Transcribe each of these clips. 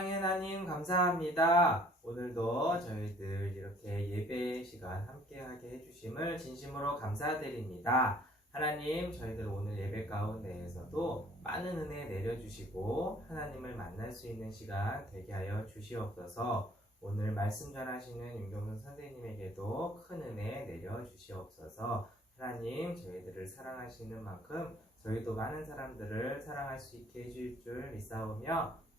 사랑의 하나님 감사합니다. 오늘도 저희들 이렇게 예배 시간 함께하게 해주심을 진심으로 감사드립니다. 하나님, 저희들 오늘 예배 가운데에서도 많은 은혜 내려주시고 하나님을 만날 수 있는 시간 되게 하여 주시옵소서. 오늘 말씀 전하시는 윤경선 선생님에게도 큰 은혜 내려주시옵소서. 하나님, 저희들을 사랑하시는 만큼 저희도 많은 사람들을 사랑할 수 있게 해줄 줄 믿사오며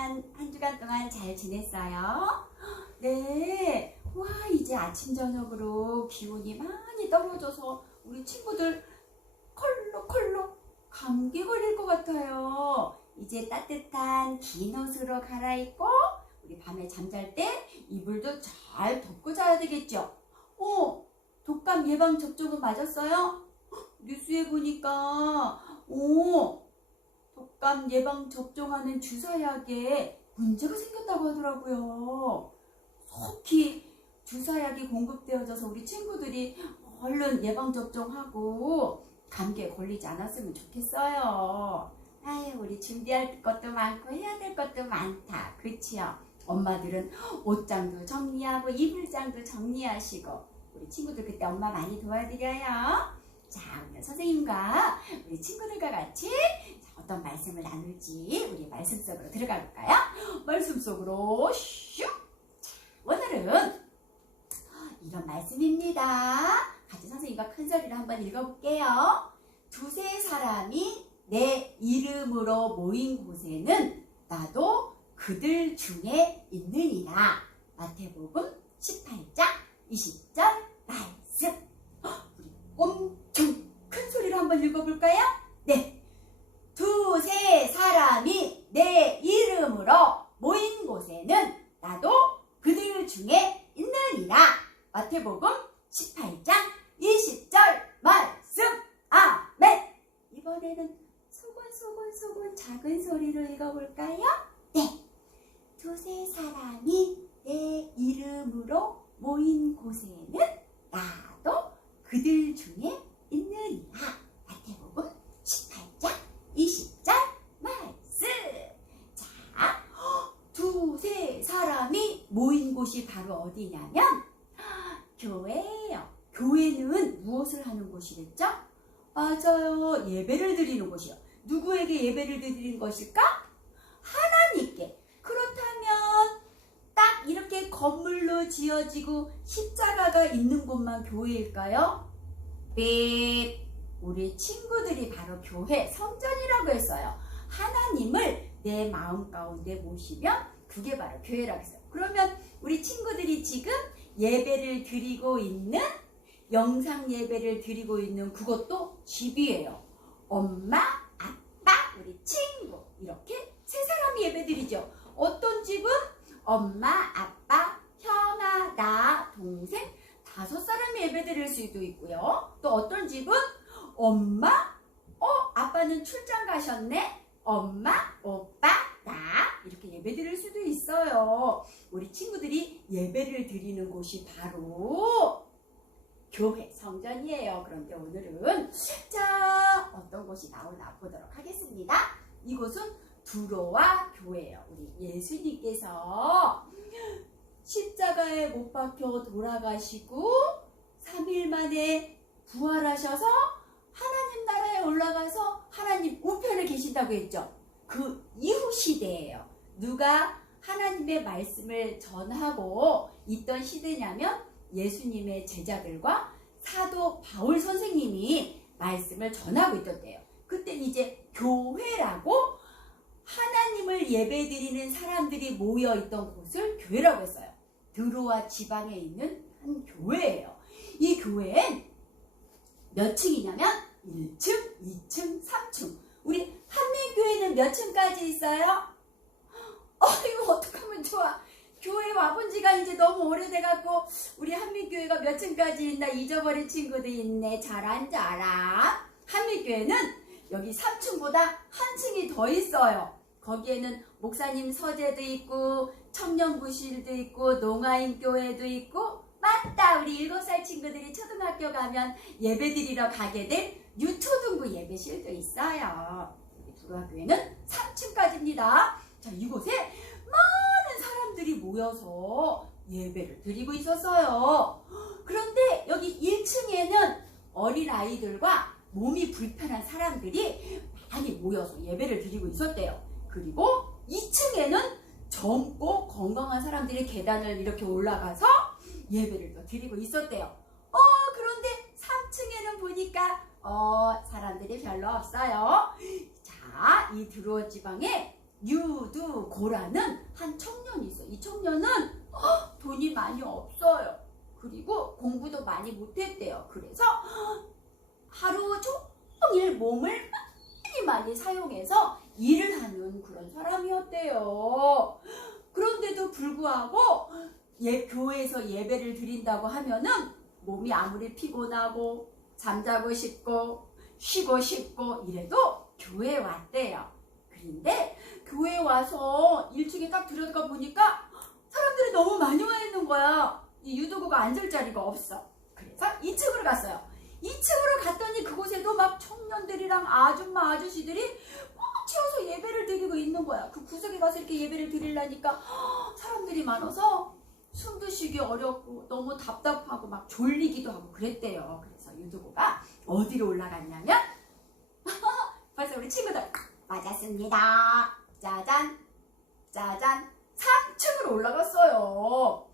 한 한 주간 동안 잘 지냈어요? 네. 와, 이제 아침, 저녁으로 기온이 많이 떨어져서 우리 친구들 컬록컬록 감기 걸릴 것 같아요. 이제 따뜻한 긴 옷으로 갈아입고 우리 밤에 잠잘 때 이불도 잘 덮고 자야 되겠죠? 어, 독감 예방 접종은 맞았어요? 헉, 뉴스에 보니까 오, 독감 예방 접종하는 주사약에 문제가 생겼다고 하더라고요. 속히 주사약이 공급되어져서 우리 친구들이 얼른 예방접종하고 감기에 걸리지 않았으면 좋겠어요. 아유, 우리 준비할 것도 많고 해야 될 것도 많다. 그치요? 엄마들은 옷장도 정리하고 이불장도 정리하시고 우리 친구들 그때 엄마 많이 도와드려요. 자, 오늘 선생님과 우리 친구들과 같이 자, 어떤 말씀을 나눌지 우리 말씀 속으로 들어가 볼까요? 말씀 속으로 슉! 자, 오늘은 이런 말씀입니다. 같이 선생님과 큰 소리로 한번 읽어볼게요. 두세 사람이 내 이름으로 모인 곳에는 나도 그들 중에 있느니라. 마태복음 18장 20절 말씀. 헉, 우리 엄청 큰 소리로 한번 읽어볼까요? 네. 두세 사람이 내 이름으로 모인 곳에는 나도 그들 중에 있느니라. 마태복음 18장 20절 말씀. 아멘. 이번에는 소곤소곤소곤 작은 소리로 읽어볼까요? 네. 두세 사람이 내 이름으로 모인 곳에는 나도 그들 중에 있느니라. 마태복음 18장 20절 말씀. 자, 두세 사람이 모인 곳이 바로 어디냐면 교회예요. 교회는 무엇을 하는 곳이겠죠? 맞아요. 예배를 드리는 곳이요. 누구에게 예배를 드리는 것일까? 하나님께. 그렇다면 딱 이렇게 건물로 지어지고 십자가가 있는 곳만 교회일까요? 삐. 우리 친구들이 바로 교회 성전이라고 했어요. 하나님을 내 마음 가운데 모시면 그게 바로 교회라고 했어요. 그러면 우리 친구들이 지금 예배를 드리고 있는 영상 예배를 드리고 있는 그것도 집이에요. 엄마, 아빠, 우리 친구 이렇게 세 사람이 예배 드리죠. 어떤 집은 엄마, 아빠, 나, 동생 다섯 사람이 예배 드릴 수도 있고요. 또 어떤 집은 엄마, 어, 아빠는 출장 가셨네. 엄마, 오빠, 나 이렇게 예배 드릴 수도 있어요. 우리 친구들이 예배를 드리는 곳이 바로 교회 성전이에요. 그런데 오늘은 자 어떤 곳이 나오나 보도록 하겠습니다. 이곳은 두로와 교회예요. 우리 예수님께서 십자가에 못 박혀 돌아가시고 3일 만에 부활하셔서 하나님 나라에 올라가서 하나님 우편에 계신다고 했죠. 그 이후 시대예요. 누가 하나님의 말씀을 전하고 있던 시대냐면 예수님의 제자들과 사도 바울 선생님이 말씀을 전하고 있던데요. 그때 이제 교회라고 하나님을 예배드리는 사람들이 모여 있던 곳을 교회라고 했어요. 드로와 지방에 있는 한 교회예요. 이 교회엔 몇 층이냐면 1층, 2층, 3층. 우리 한민교회는 몇 층까지 있어요? 어, 이거 어떡하면 좋아. 교회 와본 지가 이제 너무 오래돼갖고 우리 한민교회가 몇 층까지 있나 잊어버린 친구도 있네. 잘 앉아라. 한민교회는 여기 3층보다 한 층이 더 있어요. 거기에는 목사님 서재도 있고 청년부실도 있고 농아인 교회도 있고 맞다 우리 7살 친구들이 초등학교 가면 예배드리러 가게 된 유초등부 예배실도 있어요. 두루교회는 3층까지입니다. 자 이곳에 많은 사람들이 모여서 예배를 드리고 있었어요. 그런데 여기 1층에는 어린 아이들과 몸이 불편한 사람들이 많이 모여서 예배를 드리고 있었대요. 그리고 2층에는 젊고 건강한 사람들이 계단을 이렇게 올라가서 예배를 또 드리고 있었대요. 어, 그런데 3층에는 보니까 어, 사람들이 별로 없어요. 자, 이 드루어 지방에 유두고라는 한 청년이 있어요. 이 청년은 어, 돈이 많이 없어요. 그리고 공부도 많이 못했대요. 그래서 하루 종일 몸을 많이 많이 사용해서 일을 하는 그런 사람이었대요. 그런데도 불구하고 예, 교회에서 예배를 드린다고 하면은 몸이 아무리 피곤하고 잠자고 싶고 쉬고 싶고 이래도 교회에 왔대요. 그런데 교회에 와서 1층에 딱 들어가 보니까 사람들이 너무 많이 와 있는 거야. 이 유도구가 앉을 자리가 없어. 그래서 2층으로 갔어요. 2층으로 갔더니 그곳에도 막 청년들이랑 아줌마 아저씨들이 꽉 채워서 예배를 드리고 있는 거야. 그 구석에 가서 이렇게 예배를 드리려니까 사람들이 많아서 숨도 쉬기 어렵고 너무 답답하고 막 졸리기도 하고 그랬대요. 그래서 유도구가 어디로 올라갔냐면 벌써 우리 친구들 맞았습니다. 짜잔 짜잔 3층으로 올라갔어요.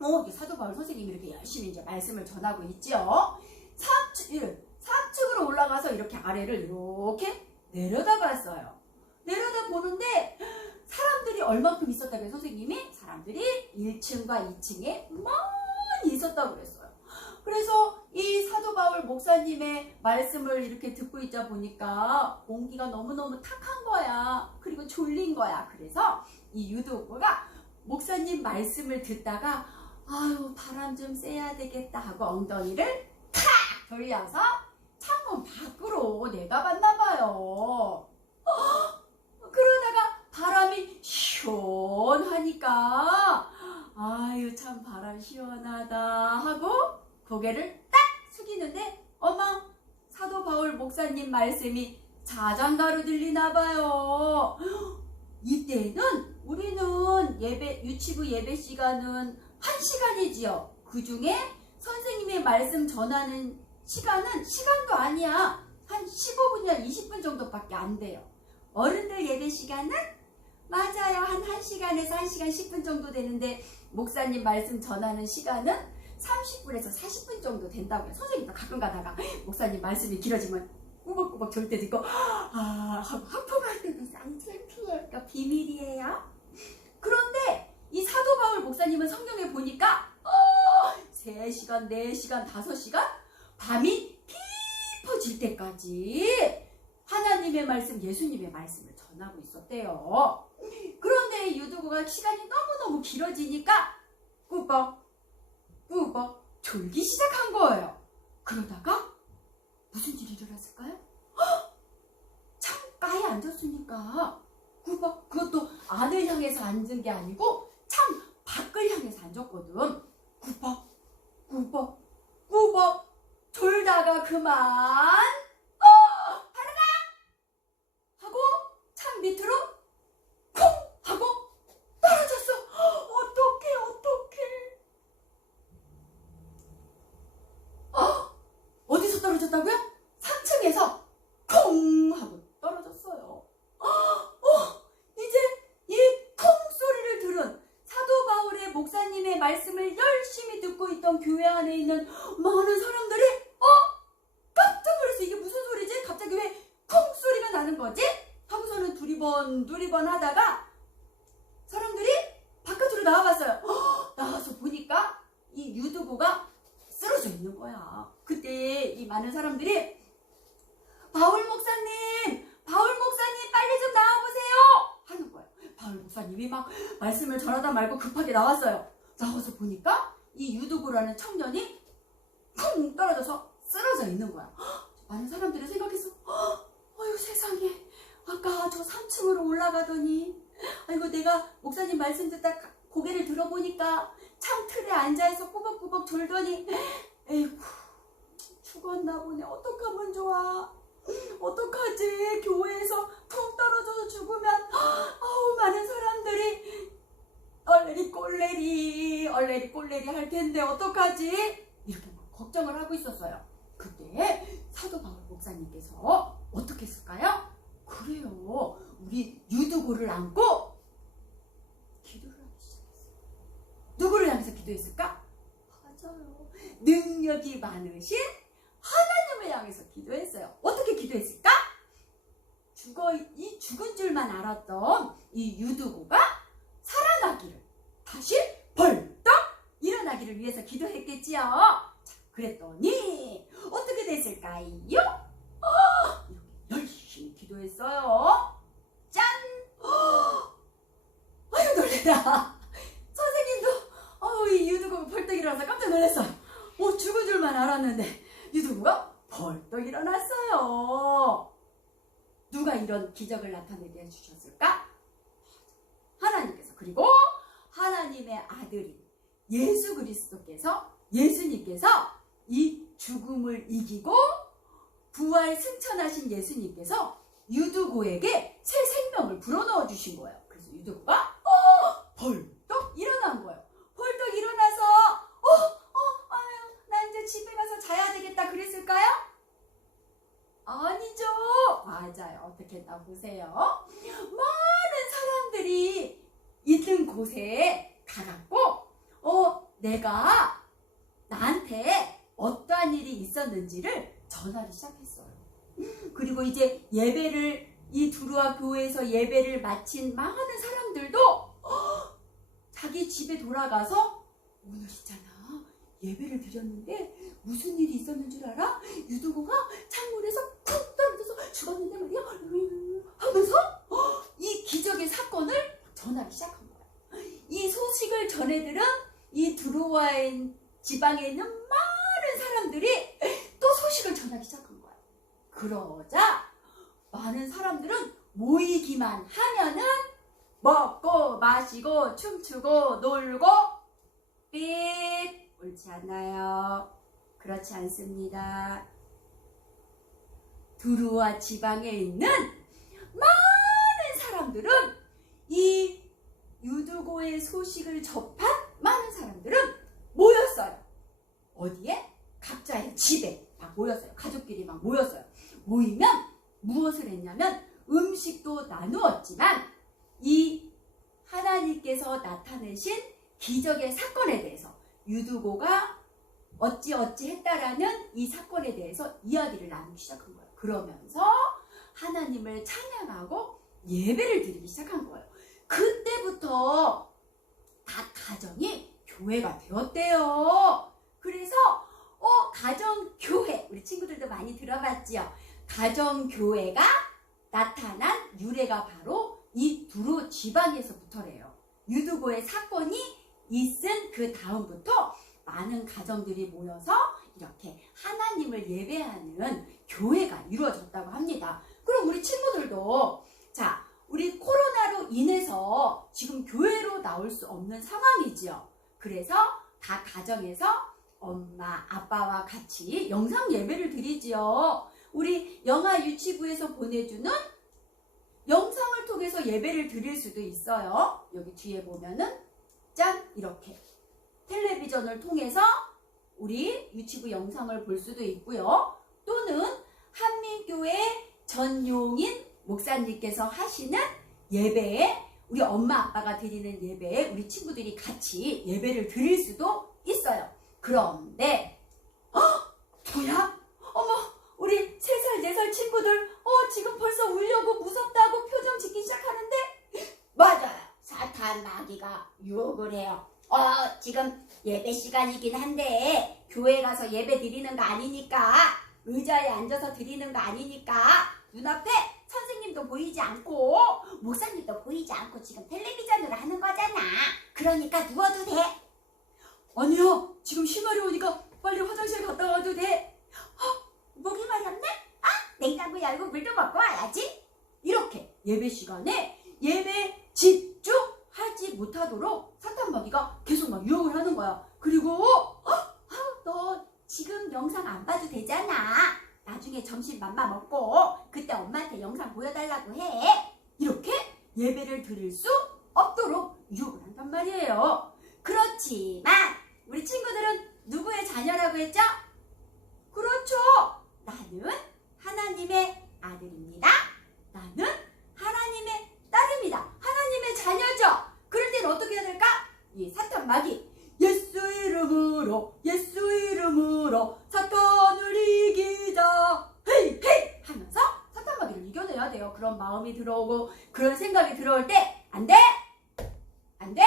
어, 사도 바울 선생님이 이렇게 열심히 이제 말씀을 전하고 있죠. 3층, 3층으로 올라가서 이렇게 아래를 이렇게 내려다 봤어요. 내려다 보는데 사람들이 얼만큼 있었다고요, 선생님이? 사람들이 1층과 2층에 많이 있었다고 그랬어요. 그래서 이 사도 바울 목사님의 말씀을 이렇게 듣고 있자 보니까 공기가 너무너무 탁한 거야. 그리고 졸린 거야. 그래서 이 유도구가 목사님 말씀을 듣다가 아유 바람 좀 쐬야 되겠다 하고 엉덩이를 탁 돌려서 창문 밖으로 내다봤나 봐요. 어, 그러다가 바람이 시원하니까 아유 참 바람 시원하다 하고 고개를 딱 숙이는데 어머 사도 바울 목사님 말씀이 자장가로 들리나 봐요. 이때는 우리는 예배 유치부 예배 시간은 한 시간이지요. 그 중에 선생님의 말씀 전하는 시간은 시간도 아니야. 한 15분이나 20분 정도밖에 안 돼요. 어른들 예배 시간은 맞아요. 한 1시간에서 1시간 10분 정도 되는데 목사님 말씀 전하는 시간은 30분에서 40분 정도 된다고요. 선생님도 가끔 가다가 목사님 말씀이 길어지면 꾸벅꾸벅 졸 때도 있고 아 하고 하품할 때도 쌍 창피해. 그러니까 비밀이에요. 그런데 이 사도 바울 목사님은 성경에 보니까 어, 3시간, 4시간, 5시간 밤이 깊어질 때까지 하나님의 말씀, 예수님의 말씀을 전하고 있었대요. 그런데 유두구가 시간이 너무너무 길어지니까 꾸벅, 꾸벅 졸기 시작한 거예요. 그러다가 무슨 일이 일어났을까요? 헉! 창가에 앉았으니까 꾸벅 그것도 안을 향해서 앉은 게 아니고 창 밖을 향해서 앉았거든. 꾸벅 꾸벅 꾸벅 졸다가 그만 어 바르다 하고 창 밑으로 콩 하고 떨어졌어. 어떡해 어떡해. 어? 어디서 떨어졌다고요? 3층에서 콩 하고 떨어졌어요. 어, 이제 이 콩 소리를 들은 사도 바울의 목사님의 말씀을 열심히 듣고 있던 교회 안에 있는 많은 사람들이 어? 깜짝 놀랐어. 이게 무슨 소리지? 갑자기 왜 콩 소리가 나는 거지? 하고서는 두리번 두리번 하다가 사람들이 바깥으로 나와봤어요. 어, 나와서 보니까 이 유두부가 쓰러져 있는 거야. 그때 이 많은 사람들이 바울 목사님, 바울 목사님 빨리 좀 나와보세요 하는 거야. 바울 목사님이 막 말씀을 전하다 말고 급하게 나왔어요. 나와서 보니까 이 유두부라는 청년이 쿵 떨어져서 쓰러져 있는 거야. 헉, 많은 사람들이. 헉, 어휴 세상에 아까 저 3층으로 올라가더니 아이고 내가 목사님 말씀 듣다 가- 고개를 들어보니까 창 틀에 앉아있어 꾸벅꾸벅 졸더니 에이구 죽었나 보네. 어떡하면 좋아? 어떡하지? 교회에서 통 떨어져서 죽으면 아우 많은 사람들이 얼레리 꼴레리 얼레리 꼴레리 할 텐데 어떡하지? 이렇게 막 걱정을 하고 있었어요. 그때 사도 바울 목사님께서 어떻게 했을까요? 그래요 우리 유두고를 안고 기도를 하기 시작했어요 누구를 향해서 기도했을까? 맞아요 능력이 많으신 하나님을 향해서 기도했어요. 어떻게 기도했을까? 죽어 이 죽은 줄만 알았던 이 유두고가 살아나기를 다시 벌떡 일어나기를 위해서 기도했겠지요. 자, 그랬더니 어떻게 됐을까요? 어, 이렇게 열심히 기도했어요. 짠! 어, 아유 놀래라. 선생님도 어우 이 유두고가 벌떡 일어나서 깜짝 놀랐어요. 어 죽은 줄만 알았는데 유두부가 벌떡 일어났어요. 누가 이런 기적을 나타내게 해주셨을까? 하나님께서 그리고 하나님의 아들이 예수 그리스도께서 예수님께서 이 죽음을 이기고 부활 승천하신 예수님께서 유두고에게 새 생명을 불어넣어 주신 거예요. 그래서 유두고가 어, 벌떡 일어난 거예요. 벌떡 일어나서 어, 어, 아유, 나 이제 집에 가서 자야 되겠다 그랬을까요? 아니죠. 맞아요. 어떻게 했나 보세요. 많은 사람들이 있는 곳에 가갖고, 어, 내가 나한테 어떠한 일이 있었는지를 전하기 시작했어요. 그리고 이제 예배를, 이 두루와 교회에서 예배를 마친 많은 사람들도 어, 자기 집에 돌아가서 오늘 있잖아. 예배를 드렸는데 무슨 일이 있었는 줄 알아? 유두고가 창문에서 쿵 떨어져서 죽었는데 말이야 하면서 어, 이 기적의 사건을 전하기 시작한 거야. 이 소식을 전해들은 이 드로와인 지방에 있는 많은 사람들이 또 소식을 전하기 시작한 거야. 그러자 많은 사람들은 모이기만 하면은 먹고 마시고 춤추고 놀고 삐 옳지 않나요? 그렇지 않습니다. 두루와 지방에 있는 많은 사람들은 이 유두고의 소식을 접한 많은 사람들은 모였어요. 어디에? 각자의 집에 막 모였어요. 가족끼리 막 모였어요. 모이면 무엇을 했냐면 음식도 나누었지만 이 하나님께서 나타내신 기적의 사건에 대해서 유두고가 어찌 어찌 했다라는 이 사건에 대해서 이야기를 나누기 시작한 거예요. 그러면서 하나님을 찬양하고 예배를 드리기 시작한 거예요. 그때부터 각 가정이 교회가 되었대요. 그래서 어 가정 교회 우리 친구들도 많이 들어봤지요. 가정 교회가 나타난 유래가 바로 이 두루 지방에서부터래요. 유두고의 사건이 있은 그 다음부터 많은 가정들이 모여서 이렇게 하나님을 예배하는 교회가 이루어졌다고 합니다. 그럼 우리 친구들도 자, 우리 코로나로 인해서 지금 교회로 나올 수 없는 상황이지요. 그래서 각 가정에서 엄마, 아빠와 같이 영상 예배를 드리지요. 우리 영아 유치부에서 보내주는 영상을 통해서 예배를 드릴 수도 있어요. 여기 뒤에 보면은 짠 이렇게 텔레비전을 통해서 우리 유치부 영상을 볼 수도 있고요. 또는 한민교회 전용인 목사님께서 하시는 예배에 우리 엄마 아빠가 드리는 예배에 우리 친구들이 같이 예배를 드릴 수도 있어요. 그런데 어? 뭐야? 어머 우리 3살 4살 친구들 어 지금 벌써 울려고 무섭다고 표정 짓기 시작하는데 맞아요. 사탄 마귀가 유혹을 해요. 어, 지금 예배 시간이긴 한데, 교회 가서 예배 드리는 거 아니니까, 의자에 앉아서 드리는 거 아니니까, 눈앞에 선생님도 보이지 않고, 목사님도 보이지 않고, 지금 텔레비전으로 하는 거잖아. 그러니까 누워도 돼. 아니야, 지금 심하리 오니까 빨리 화장실 갔다 와도 돼. 어, 열고 물도 먹고 와야지. 이렇게 예배 시간에 예배 집중하지 못하도록 사탄마귀가 계속 막 유혹을 하는 거야. 그리고 어? 아, 너 지금 영상 안 봐도 되잖아. 나중에 점심 맘마 먹고 그때 엄마한테 영상 보여달라고 해. 이렇게 예배를 드릴 수 없도록 유혹을 한단 말이에요. 그렇지만 우리 친구들은 누구의 자녀라고 했죠? 그렇죠. 나는 하나님의 아들입니다. 나는 하나님의 딸입니다. 하나님의 자녀죠. 그럴 땐 어떻게 해야 될까? 이 사탄 마귀. 예수 이름으로, 예수 이름으로 사탄을 이기자. 헤이, 헤이! 하면서 사탄 마귀를 이겨내야 돼요. 그런 마음이 들어오고, 그런 생각이 들어올 때, 안 돼! 안 돼!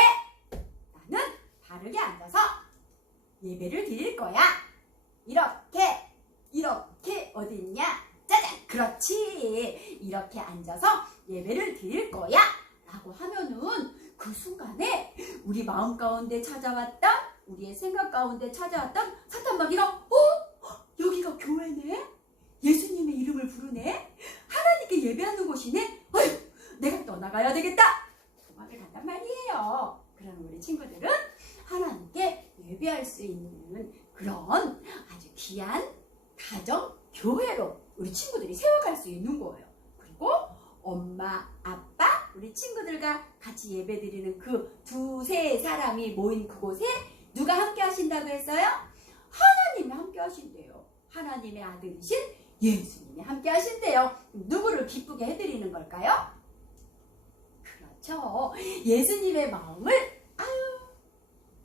나는 바르게 앉아서 예배를 드릴 거야. 이렇게, 이렇게 어딨냐? 그렇지 이렇게 앉아서 예배를 드릴 거야 라고 하면은 그 순간에 우리 마음 가운데 찾아왔던 우리의 생각 가운데 찾아왔던 사탄마귀가 어? 여기가 교회네? 예수님의 이름을 부르네? 하나님께 예배하는 곳이네? 어휴 내가 떠나가야 되겠다 그 도망을 간단 말이에요 그런 우리 친구들은 하나님께 예배할 수 있는 그런 아주 귀한 가정 교회로 우리 친구들이 세워갈 수 있는 거예요. 그리고 엄마, 아빠, 우리 친구들과 같이 예배 드리는 그 두세 사람이 모인 그곳에 누가 함께 하신다고 했어요? 하나님이 함께 하신대요. 하나님의 아들이신 예수님이 함께 하신대요. 누구를 기쁘게 해드리는 걸까요? 그렇죠. 예수님의 마음을 아유,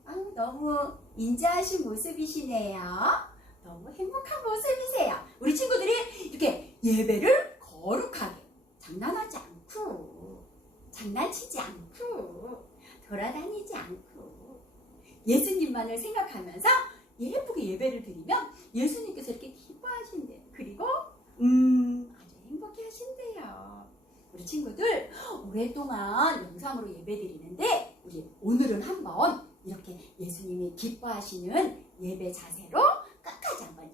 아유 너무 인자하신 모습이시네요. 너무 행복한 모습이세요. 우리 친구들이 이렇게 예배를 거룩하게 장난하지 않고 장난치지 않고 돌아다니지 않고 예수님만을 생각하면서 예쁘게 예배를 드리면 예수님께서 이렇게 기뻐하신대요. 그리고 음 아주 행복해 하신대요. 우리 친구들 오랫동안 영상으로 예배 드리는데 우리 오늘은 한번 이렇게 예수님이 기뻐하시는 예배 자세로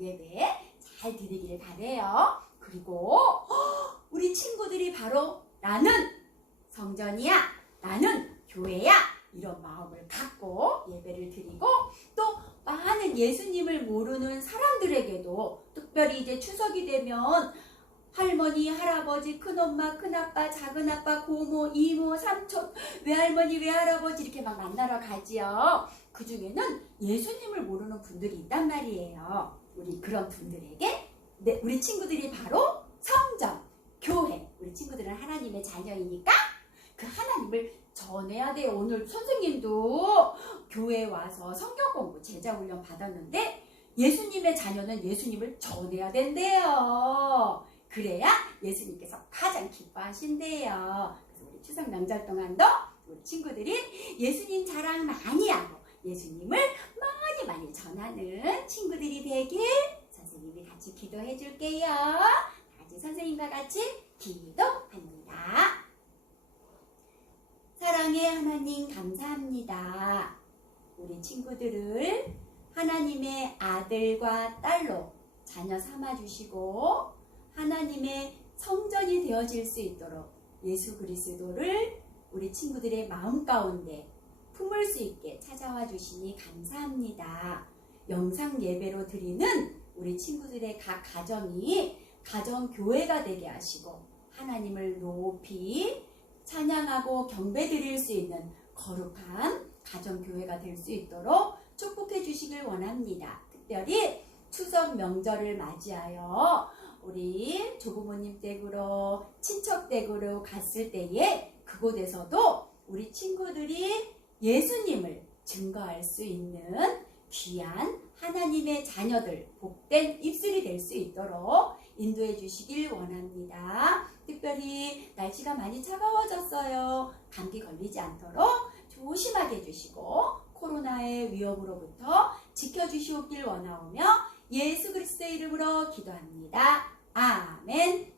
예배 잘 드리기를 바래요. 그리고 헉, 우리 친구들이 바로 나는 성전이야, 나는 교회야 이런 마음을 갖고 예배를 드리고 또 많은 예수님을 모르는 사람들에게도 특별히 이제 추석이 되면 할머니, 할아버지, 큰엄마, 큰아빠, 작은아빠, 고모, 이모, 삼촌, 외할머니, 외할아버지 이렇게 막 만나러 가지요. 그 중에는 예수님을 모르는 분들이 있단 말이에요. 우리 그런 분들에게 네, 우리 친구들이 바로 성전, 교회. 우리 친구들은 하나님의 자녀이니까 그 하나님을 전해야 돼요. 오늘 선생님도 교회 와서 성경 공부 제자 훈련 받았는데 예수님의 자녀는 예수님을 전해야 된대요. 그래야 예수님께서 가장 기뻐하신대요. 우리 추석 명절 동안도 우리 친구들이 예수님 자랑 많이 하고 예수님을 많이 전하는 친구들이 되길 선생님이 같이 기도해 줄게요. 같이 선생님과 같이 기도합니다. 사랑의 하나님 감사합니다. 우리 친구들을 하나님의 아들과 딸로 자녀 삼아 주시고 하나님의 성전이 되어질 수 있도록 예수 그리스도를 우리 친구들의 마음 가운데 품을 수 있게 찾아와 주시니 감사합니다. 영상 예배로 드리는 우리 친구들의 각 가정이 가정 교회가 되게 하시고 하나님을 높이 찬양하고 경배 드릴 수 있는 거룩한 가정 교회가 될 수 있도록 축복해 주시길 원합니다. 특별히 추석 명절을 맞이하여 우리 조부모님 댁으로 친척 댁으로 갔을 때에 그곳에서도 우리 친구들이 예수님을 증거할 수 있는 귀한 하나님의 자녀들 복된 입술이 될 수 있도록 인도해 주시길 원합니다. 특별히 날씨가 많이 차가워졌어요. 감기 걸리지 않도록 조심하게 해주시고 코로나의 위험으로부터 지켜주시옵길 원하오며 예수 그리스도의 이름으로 기도합니다. 아멘.